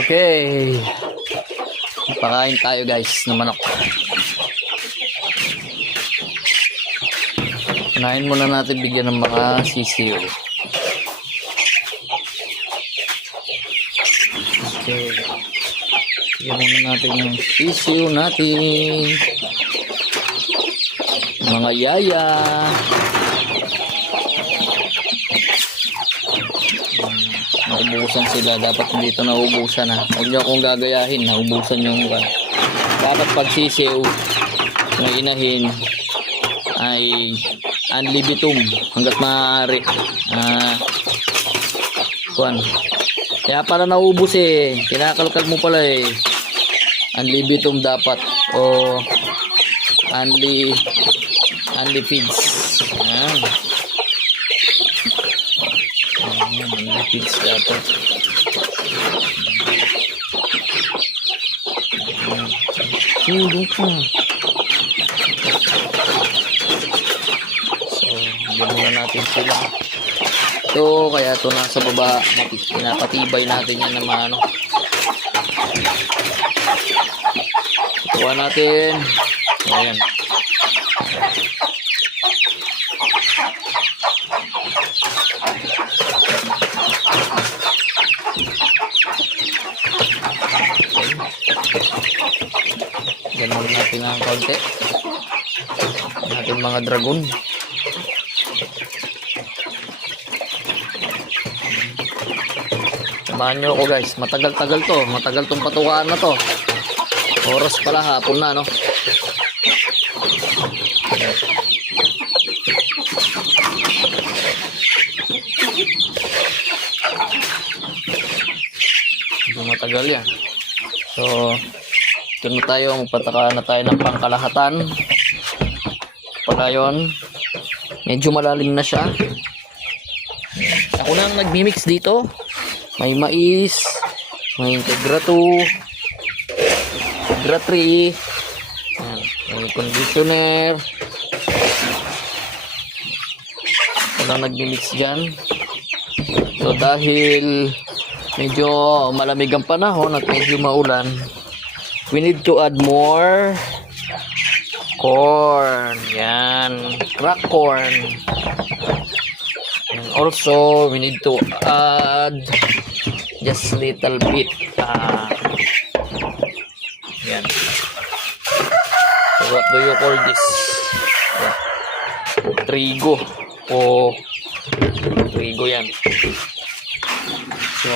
Okay. Pakain tayo guys ng manok. Unahin muna natin bigyan ng mga sisiyo. Okay. Bigyan muna natin yung sisiyo natin. Mga yaya. Naubusan sila. Dapat dito naubusan ha. Huwag nyo akong gagayahin. Naubusan yung dapat pag sisiyo ng inahin ay unlibitum hanggat maaari. Kaya pala naubos eh. Kinakalkal mo pala eh. Unlibitum dapat o unli feeds. Ayan. Unli feeds dapat. Doon ka. Bigyan muna natin sila. Ito, kaya ito nasa baba. Pinapatibay natin yan na maano. Tuwa natin. Ayan. Bigyan muna natin ng konti. Natin mga dragon. Samahan nyo ako guys. Matagal-tagal to. Matagal tong patukaan na to. Oras pala hapon na no. Hindi matagal yan. So ito na tayo. Magpatakaan na tayo ng pangkalahatan. Pala yun. Medyo malalim na siya. Ako na ang nagmimix dito. May mais, may Integra 2, Integra 3, may conditioner. Walang nag-mix dyan. So dahil medyo malamig ang panahon at medyo maulan, we need to add more corn. Yan, crack corn. And also we need to add just little bit yan. So what do you call this? Trigo o trigo yan. So